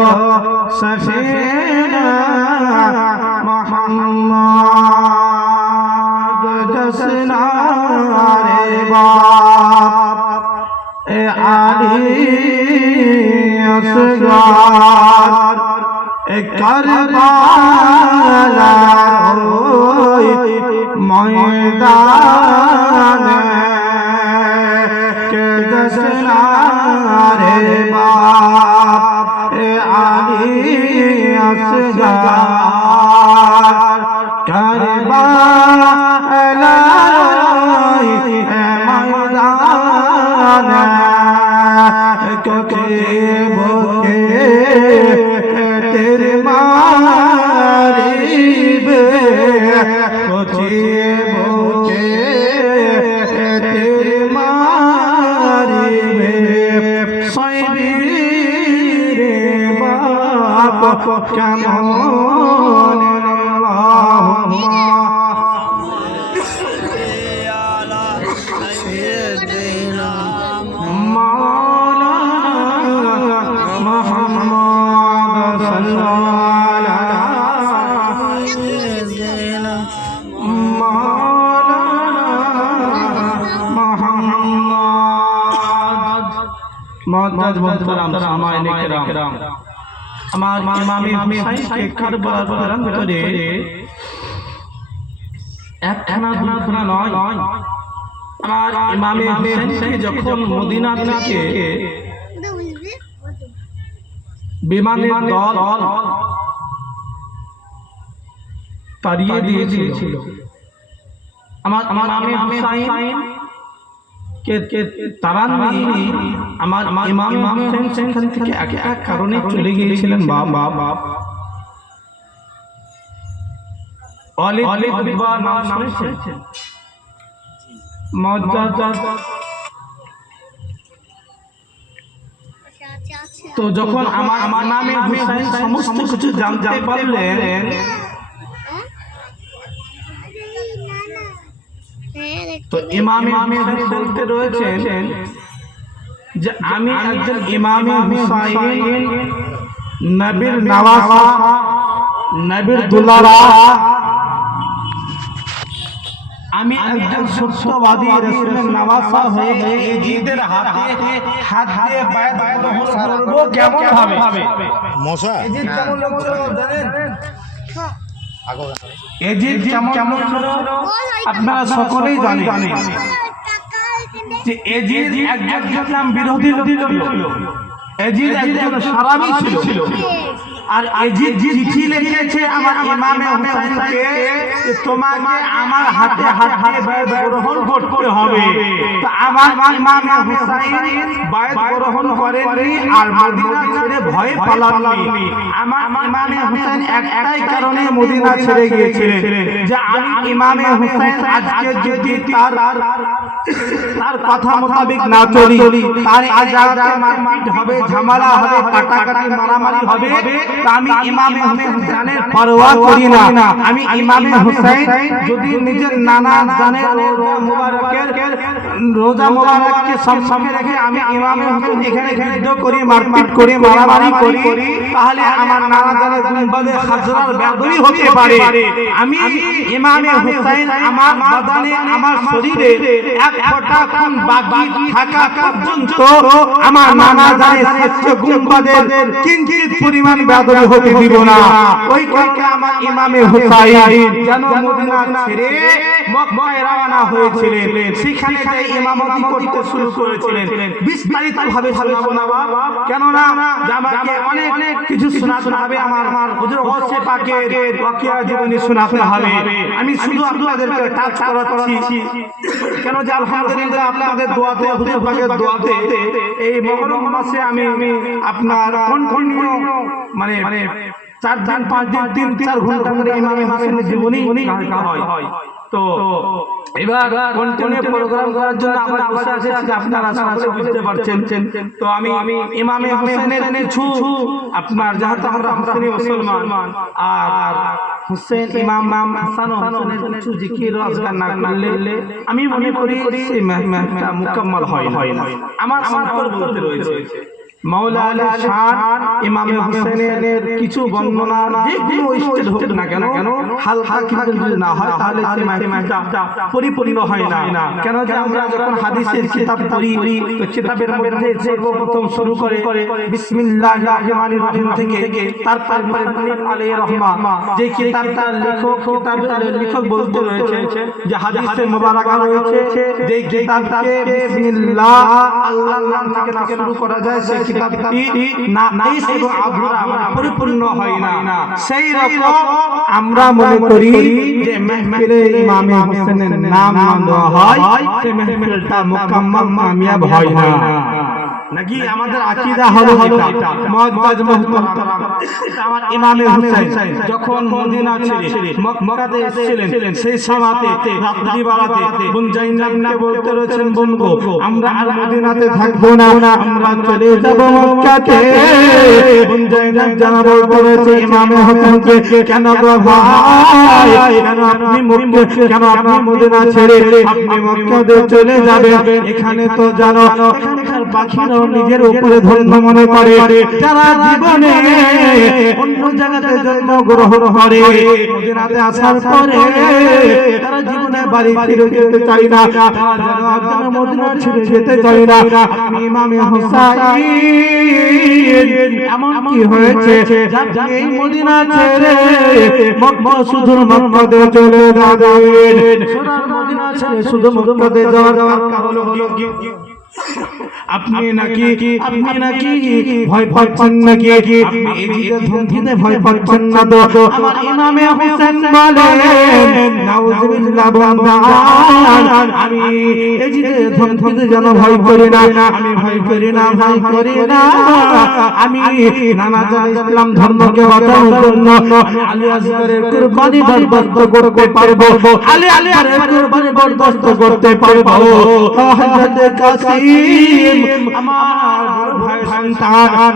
সফিনা মুহাম্মাদ জসনা রে বাপ এ আলী আসগার এ কারবালা ওই ময়দানে কে জসনা রে বাপ এ আলী আসগার কারবালা ওই ময়দানে কে বুকে তেরে মারিবে বুকে মুআজ্জাজ মুহতারাম সামাইনে কেরাম, আমার ইমামে হুসাইনকে কারবালার প্রান্তরে একখানা দুখানা নয়, আমার ইমামে হুসাইনকে যখন মদিনা থেকে বিমানের দল তাড়িয়ে দিয়েছিল, আমার ইমামে হুসাইন কে তাড়াননি, আমার ইমামে হুসাইন সেখান থেকে এক কারণে চলে গিয়েছিলেন বাপ ওয়ালিদ বিন নাম শুনেছেন? মুআজ্জাজ। তো যখন আমার ইমামে হুসাইন সমস্ত কিছু জানতে পারলেন, তো ইমামে হুসাইন বলতে রয়েছেন যে আমি একজন ইমামে হুসাইন, নবীর নওয়াসা, নবীর দুলারা, আমি একজন সত্যবাদী রাসূলের নওয়াসা হয়ে এজিদের হাত দিয়ে বায়াত গ্রহণ করব কেমন ভাবে? মশা এজিদ কেমন লোক ছিল জানেন? এজিদ কেমন ছিল আপনারা সকলেই জানেন যে এজিদ একজন ইসলাম বিরোধী লোক ছিল, এজিদ একজন সারাবি ছিল, আর এজিদ চিঠি লিখেছে আমার ইমামে হুসাইনকে যে তোমাকে আমার হাতে বায়াত গ্রহণ করতে হবে। তো আমার ইমামে হুসাইন বায়াত গ্রহণ করেননি আর মদিনা ছেড়ে ভয়ে পালাননি। আমার ইমামে হুসাইন একটাই কারণে মদিনা ছেড়ে গিয়েছিলেন যে আমি ইমামে হুসাইন আজকে যদি তার কথা মোতাবেক না চলি, তার আজাদে মারপিট হবে, ঝামেলা হবে, কাটাকাটি মারামারি হবে, তো আমি ইমামে হুসাইনের পরোয়া করি না। আমি ইমামে হুসাইন যদি নিজের নানা জানের রোজা মুবারককে সামনে রেখে আমি ইমামে হুসাইন এখানে যুদ্ধ করি, মারপিট করি, মারামারি করি, তাহলে আমার নানা জানের গুনবাদে খাজরার বেদবি হতে পারে। আমি ইমামে হুসাইন আমার বাদানে, আমার শরীরে এক ফোঁটা খুন বাকি থাকা পর্যন্ত আমার নানা জানের শ্রেষ্ঠ গুনবাদের কিঞ্চিত পরিমাণ বেদবি হতে দিব না। ওই কারণে আমার ইমামে হুসাইন যেন মদিনা ছেড়ে মক্কায় রওনা হয়েছিলেন, সেখানে যে ইমামতি করতে শুরু করেছিলেন। বিস্তারিত ভাবে শোনাবো না বাবা, কেননা আমাকে অনেক কিছু শোনাতে হবে, আমার হুজুর গৌসে পাকের ওয়াকিয়া জীবনী শোনাতে হবে। আমি শুধু আপনাদেরকে টাচ করাচ্ছি, কেন যে আলহামদুলিল্লাহ আপনাদের দোয়াতে, হুজুর পাকের দোয়াতে এই মুহররম মাসে আমি আপনার কন্টিনিউ মানে 4 দিন 5 দিন 3-4 ঘন্টা করে ইমামে হুসাইনের জীবনী গাওয়া হয়। তো এবার কন্টিনিউ প্রোগ্রাম করার জন্য আমরা বসে আছি, আপনারা সকলে বুঝতে পারছেন। তো আমি ইমামে হুসাইনের কিছু আপনার যাহাতে আমরা হুসাইনি মুসলমান আর হুসেন ইমাম হাসান ও হুসেনের কিছু জিকির আজকার না করলে আমি মনে করি সেই মেহমানটা মুকাম্মাল হয় না। আমার পর বলতে রয়েছে মাওলা আলী শান ইমামে হুসাইনের কিছু বর্ণনা যে কোনো স্টেজ হোক না কেন হালকা কিন্তু যদি না হয় তাহলে সেই মাহফিলটা পরিপূর্ণ হয় না। কেন যে আমরা যখন হাদিসের কিতাব পড়ি, তো কিতাবের মধ্যে সর্বপ্রথম শুরু করে বিসমিল্লাহির রহমানির রহিম থেকে, তারপর মুআল্লিফ আলাইহির রহমা যে কিতাবটা লেখক বলতে রয়েছে যে হাদিসে মুবারাকা রয়েছে যে কিতাবটাকে বিসমিল্লাহ আল্লাহর নাম থেকে না শুরু করা যায় সেই কিতাবটি নাকিস এবং আধুরা পরিপূর্ণ হয় না। সেই রকম আমরা মনে করি যে মাহফিলে ইমামে হুসাইনের নাম দেওয়া হয়, সেই মাহফিলটা মুকাম্মাল কামিয়াব হয় না। নাকি আমাদের আকীদা হলো এটা মুআজ্জাজ মুহতারাম, এটা আমার ইমামে হুসাইন যখন মদিনা ছেড়ে মক্কাতে এসেছিলেন সেই সময়তে রাত্রিবেলাতে বোন জাইনাবকে বলতে রয়েছেন, বোন গো আমরা আর মদিনাতে থাকবো না, আমরা চলে যাব মক্কাতে। বোন জাইনাব জানা বলতে রয়েছে ইমামে হুসাইনকে, কেন গো ভাই, কেন আপনি মদিনা ছেড়ে আপনি মক্কাতে চলে যাবেন? এখানে তো জানো এখানকার পাখিরা নিজের উপরে ধন্য মনে করে, যারা জীবনে অন্য জায়গাতে জন্মগ্রহণ করে মদিনাতে আসার পরে তারা জীবনে বাড়ি ফিরে যেতে চায় না, তারা মদিনা ছেড়ে যেতে চায় না। ইমামে হুসাইন এমন কি হয়েছে এই মদিনা ছেড়ে শুধু মক্কাতে চলে যাবেন, মদিনা ছেড়ে শুধু মক্কাতে যাওয়ার কারণ হলো আপনি নাকি ভয় পাচ্ছেন নাকি? আপনি এই যে ধমকিতে ভয় পাচ্ছেন না তো? আমার ইমামে হোসেন বলেন নাউজুবিল্লাহ বান্দান, আমি এই যে ধমকিতে যেন ভয় করি না, আমি ভয় করি না, আমি নানাজান ইসলাম ধর্মকে বাঁচানোর জন্য আলী আসগরের কুরবানি বরদাস্ত করতে পারবো, আলী আসগরের কুরবানি বরদাস্ত করতে পারবো। হযরত কাসিম আমার ভাই সন্তান,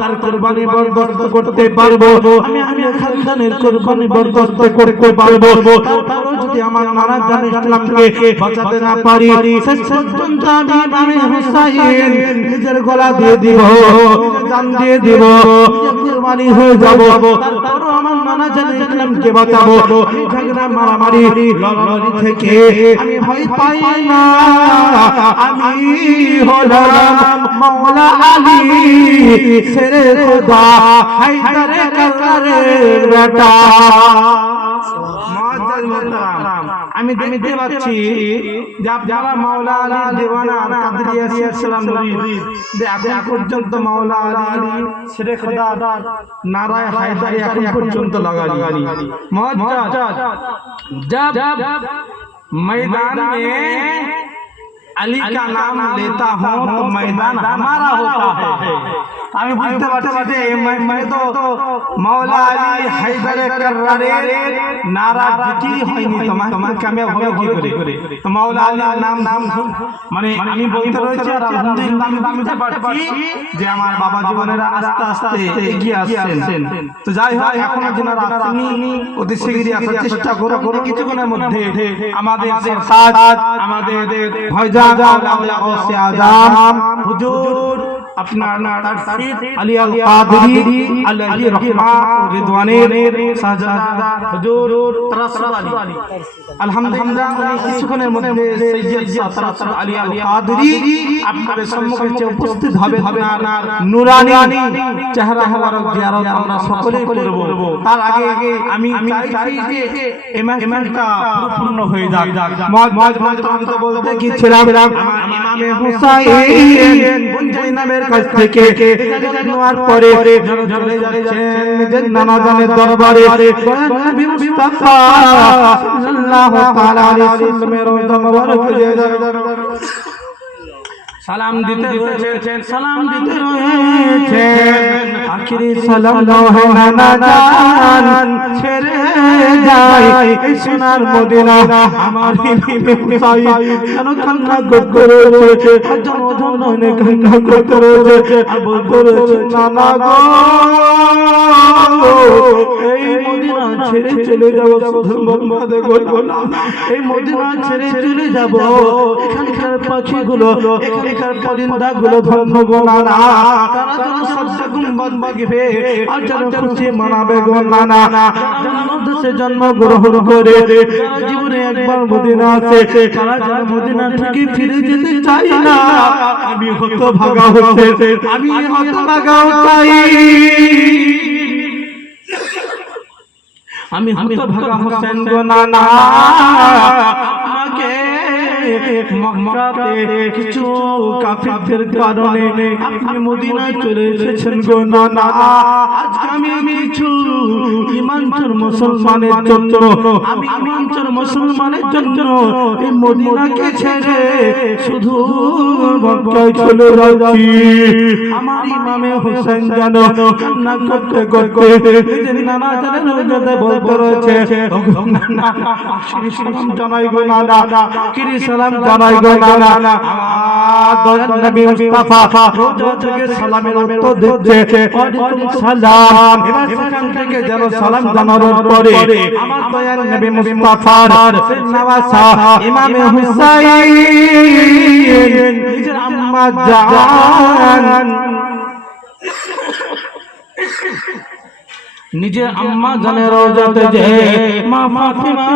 তার কুরবানি বরদাস্ত করতে পারবো, আমি আহলে খানদানের কুরবানি বরদাস্ত করতে পারবো। তারপরও যদি আমার নানাজান ইসলামকে বাঁচাতে না পারি, শেষ পর্যন্ত আমি ইমামে হুসাইন নিজের গলা দিয়ে দিব, জান দিয়ে দিব, কুরবানি হয়ে যাব। তারপরও আমার নানাজান ইসলামকে বাঁচাবো। আমি ঝগড়া মারামারি লড়াই থেকে আমি ভয় পাই না, আমি হলাম মাওলা আলী শেরে খোদা হায়দারে কাররারের বেটা। আমি দেখতে পাচ্ছি যে আপনারা মাওলা আলীর দেওয়ানা কাদরিয়া সিলসিলা মুরিদ, এখন পর্যন্ত মাওলা আলী শেরে খোদা নারায়ে হায়দারি এখন পর্যন্ত লাগালি। মুআজ্জাজ जब मैदान में अली का नाम लेता हूँ तो मैदान हमारा होता है। আমি বুঝতে পারছি যে मैं तो मौला अली हैदर कर्राরের নারা কি হয়নি, তোমাকে আমি হবে কি করে তো মৌলা আলীর নাম মানে আমি বলতে রয়েছে আর আলহামদুলিল্লাহ আমি বুঝতে পারছি যে আমার বাবা জীবনেরা আস্তে আস্তে এগিয়ে আসছেন। তো যাই হোক এখনো যারা আসেননি অতি শীঘ্রই আসার চেষ্টা করো, কিছুক্ষণের মধ্যে আমাদের সরতাজ আমাদের ভাইজান আল্লাহ গাউসে আজম হুজুর আপনার তারশিদ আলী আল কাদরি আলাইহি রহমাত ও রিদওয়ানের শাহজাদা হুজুর তারাসুল আলী, আলহামদুলিল্লাহ কিছুক্ষণের মধ্যে সৈয়দ তারাসুল আলী আল কাদরি আপনাদের সম্মুখে উপস্থিত হবে। নূরানী চেহারা মোবারক জিয়ারত আমরা সকলেই করব। তার আগে আমি চাই যে ইমামটা পূর্ণ হয়ে যাক। মুআজ্জাজ তো বলতে কি ছিলাম ইমামে হুসাইন বুনজাই নামের কাছ থেকে নেওয়ার পরে চলে যাচ্ছেন নিজের নানাজানের দরবারে। নবী মুস্তাফা সাল্লাল্লাহু তাআলা আলাইহি ওয়াসাল্লামের রওজা মোবারক সালাম দিতে রয়েছেন, আখিরি সালাম নহে নানাজান ছেড়ে যায় এই সোনার মদিনা। আমার ইমামে হুসাইন কেন কান্না করতে রয়েছে, কান্না করতে রয়েছে, বলতে রয়েছে নানা গো এই মদিনা ছেড়ে চলে যাব, মক্কাতে করবো না, এই মদিনা ছেড়ে চলে যাব। এখানকার পাখিগুলো এখানকার পরিন্দাগুলো ধর্ম গোনা না, তারা যেন সবচেয়ে গুণবান বাগবে আর যেন খুশি মানাবে গোনা না। দেশে জন্মগ্রহণ করে যারা জীবনে একবার মদিনা আছে তারা যেন মদিনা থেকে ফিরে যেতে চাই না। আমি হতভাগা হতে, আমি হতভাগা চাই, আমি হতভাগা হোসেন গো নানা। আমাকে মক্কাতে কিছু কাফিরদের কারণে আপনি মদিনায় চলে এসেছেন গো নানা। আজকে আমি কিছু ঈমানচোর মুসলমানের জন্য, আমি ঈমানচোর মুসলমানের জন্য এই মদিনাকে ছেড়ে শুধু মক্কায় চলে যাচ্ছি। আমার ইমামে হোসেন যেন কান্না করতে করতে নিজের নানা জানের রওজাতে বলতে রয়েছে, সালাম জানাই গো নানা, কিরি সালাম জানাই গো নানা আমার দয়ার নবী মুস্তাফা রোজা থেকে সালামের উত্তর দিচ্ছে ওয়ালাইকুম সালাম এবার সেখান থেকে যেন সালাম জানানোর পরে আমার দয়ার নবী মুস্তাফার নওয়াসা ইমামে হুসাইন নিজের আম্মা জান নিজের আম্মা জানের রওজাতে যে মা ফাতিমা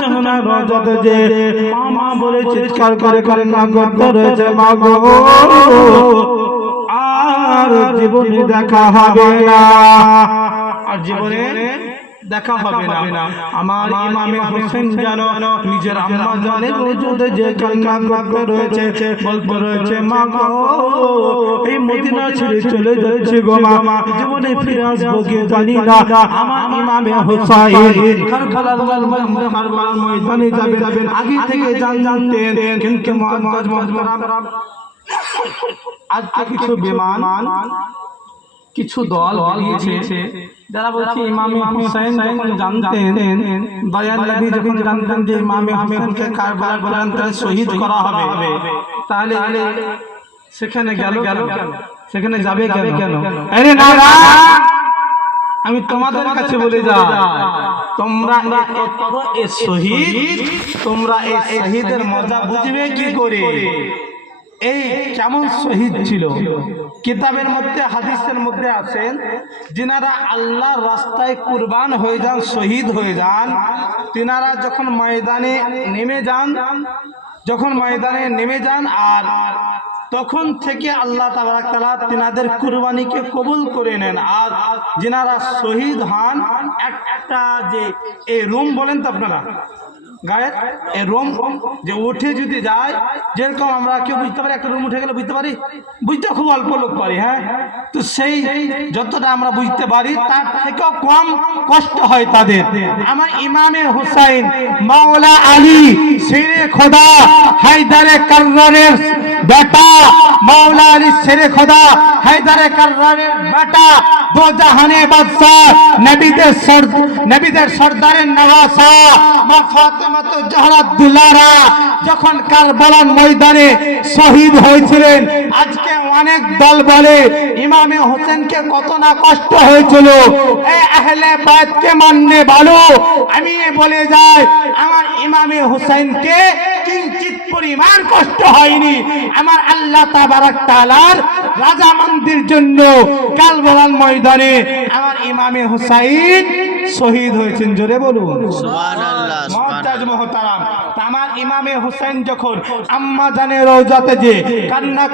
জানা রওজাতে যে মা বলে চিৎকার করে কান্না করতে রয়েছে মা গো আর জীবনে দেখা হবে না আর জীবনে দেখা হবে না আমার ইমামে হোসেন জানো নিজের আম্মা জানের রওজাতে যে কান্না করতে রয়েছে বলতে রয়েছে মা গো এই মদিনা ছেড়ে চলে যাচ্ছে গো মা জীবনে ফিরে আসবো কি জানি না আমার ইমামে হোসেন কারবালার ময়দানে যাবেন আগে থেকে জানতেন কিন্তু মুআজ্জাজ মুহতারাম আজকে কিছু বেমান কিছু দল দিয়েছে যারা বলছে ইমামে হোসেন যখন জানতেন দয়াল নবী যখন জানতেন যে ইমামে হোসেনকে কারবালার প্রান্তরে শহীদ করা হবে তাহলে সেখানে গেল সেখানে যাবে কেন আরে না আমি তোমাদের কাছে বলে যাই তোমরা এই শহীদের মজা বুঝবে কি করে এই কেমন শহীদ ছিল কিতাবের মধ্যে হাদিসের মধ্যে আছেন যিনারা আল্লাহর রাস্তায় কুরবান হয়ে যান শহীদ হয়ে যান তিনারা যখন ময়দানে নেমে যান আর তখন থেকে আল্লাহ তাবারক তাআলা তিনাদের কুরবানিকে কবুল করে নেন আর যিনারা শহীদ হন একটা যে এই রুম বলেন তো আপনারা গায়ে এই রুম যে উঠে যদি যায় যেরকম আমরা কেউ বুঝতে পারি একটা রুম উঠে গেলে বুঝতে খুব অল্প লোক পারি হ্যাঁ তো সেই যতটা আমরা বুঝতে পারি তার থেকেও কম কষ্ট হয় তাদের আমার ইমামে হুসাইন মাওলা আলী শেরে খোদা হায়দারে কাররারের বেটা মাওলা আলী শেরে খোদা হায়দারে কাররারের বেটা দো জাহানে বাদশাহ নবীদের সর্দারের নওয়াসা মা ফাতেমা তো জহরা দুলারা যখন কারবালার ময়দানে শহীদ হয়েছিলেন আজকে অনেক দল বলে ইমামে হোসেনকে কত না কষ্ট হয়েছিল এই আহলে বাইতকে মাননে ভালো আমি বলে যাই আমার ইমামে হোসেনকে কিঞ্চিত পরিমাণ কষ্ট হয়নি আমার আল্লাহ তাবারক তাআলার রাজামন্দির জন্য কারবালার ময়দানে আমার ইমামে হুসাইন শহীদ হয়েছেন জোরে বলুন সুবহানাল্লাহ মুআজ্জাজ মুহতারাম আমার ইমামে হুসাইন যখন আম্মা জানের রওজাতে যে কান্না